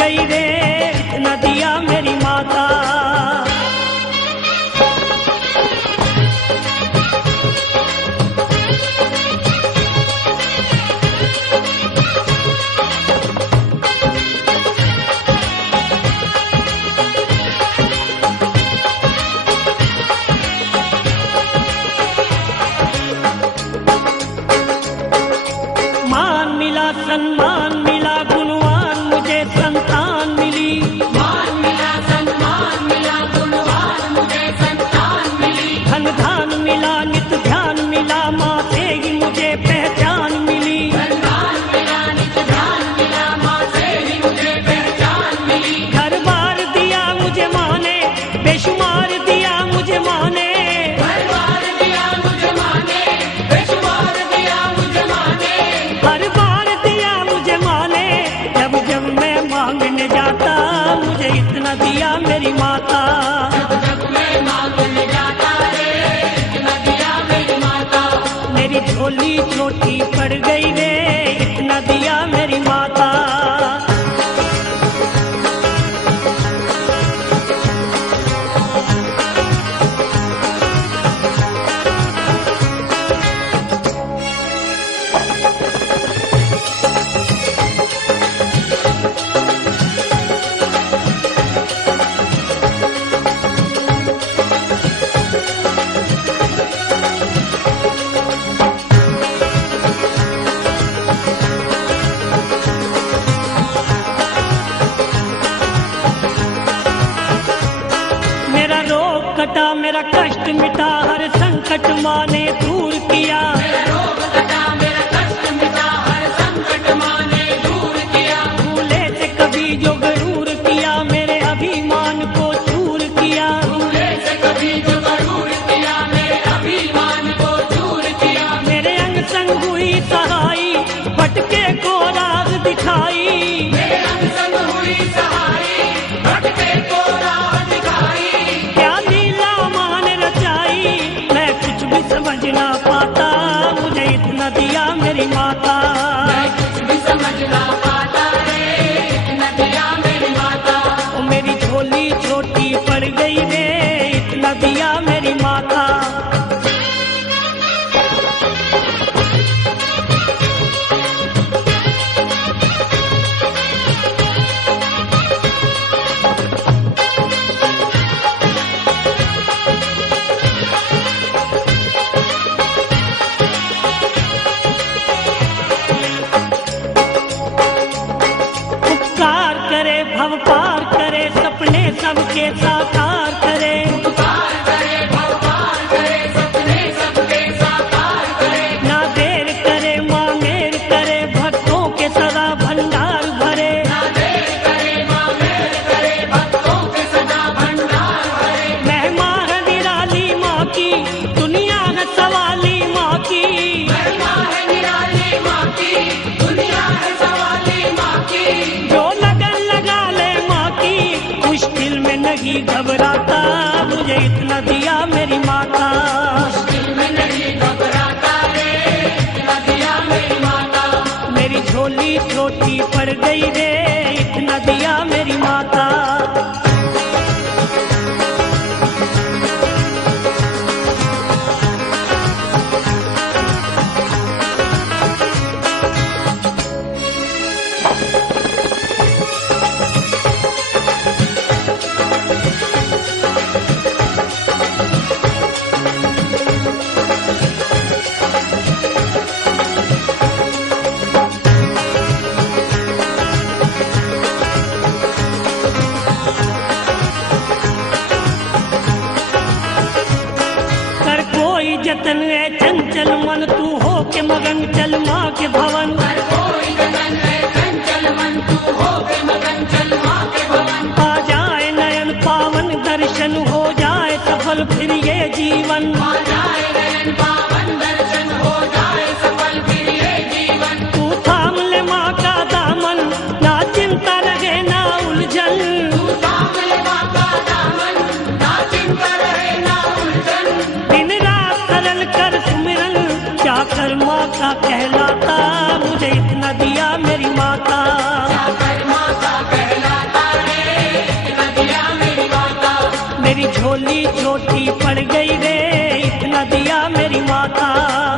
गई रे इतना दिया मेरी माता। सम्मान मिला गुणवान मुझे संतान मिली। मान मिला सम्मान मिला गुणवान मुझे संतान मिली। धन धान मिला नित ध्यान मिला माँ से ही मुझे पहचान मिली। धन धान मिला नित ध्यान मिला माँ से ही मुझे पहचान मिली। घर बार दिया मुझे माँ ने बेशुमार दिया मुझे माँ ने। घर बार दिया मुझे माँ ने बेशुमार दिया मुझे माँ ने। हर बार दिया मुझे माँ ने जब जब मैं मांगने जाता मुझे इतना दिया मेरी माता। जब जब मैं मांगने जाता रे इतना दिया मेरी माता। मेरी झोली छोटी पड़ गई रे इतना दिया मेरी माता। मेरा रोग कटा मेरा कष्ट मिटा हर संकट माँ ने दूर किया। मेरा रोग कटा मेरा कष्ट मिटा हर संकट माँ ने दूर किया। भूले से कभी जो गरूर किया मेरे अभिमान को चूर किया। भूले से कभी जो गरूर किया मेरे अभिमान को चूर किया। मेरे अंग संग हुई सहाई भटके को राह दिखाई। मेरे अंग संग हुई सहाई भटके को राह दिखाई। क्या लीला माँ ने रचाई मैं कुछ भी समझ ना पाता मुझे इतना दिया मेरी माता। मैं कुछ भी समझ ना पाता रे इतना दिया मेरी माता। ओ मेरी झोली छोटी पड़ गई रे इतना दिया मेरी माता। उपकार करे भव पार करे सपने सबके साकार करे। उपकार करे भव पार करे सपने सबके साकार करे। ना देर करे माँ मेर करे भक्तों के सदा भंडार भरे। ना देर करे माँ मेर करे भक्तों के सदा भंडार भरे। महिमा है निराली माँ की दुनिया है सवाली माँ की। महिमा है निराली माँ की दुनिया है सवाली माँ की। जो लगन लगा ले माँ की मुश्किल में नहीं घबराता मुझे इतना दिया मेरी माता। मुश्किल में नहीं घबराता रे इतना दिया मेरी माता। मेरी झोली छोटी पड़ गई रे इतना दिया मेरी माता। कर कोई जतन है चंचल मन तू हो के मगन चल माँ के भवन। हर कोई गगन है चंचल मन तू हो के मगन चल माँ के भवन। आ जाए नयन पावन दर्शन हो जाए सफल फिर ये जीवन। आ जाए नयन पावन दर्शन हो जाए सफल फिर ये जीवन। तू थाम ले माँ का दामन ना चिंता रहे ना उलझन। तू थाम ले माँ का दामन ना चिंता रहे ना उलझन। दिन रात सरल कर सुमिरन क्या कर माँ का कहलाता मुझे इतना दिया मेरी माता। क्या कर माँ का कहलाता छोटी पड़ गई रे, इतना दिया मेरी माता।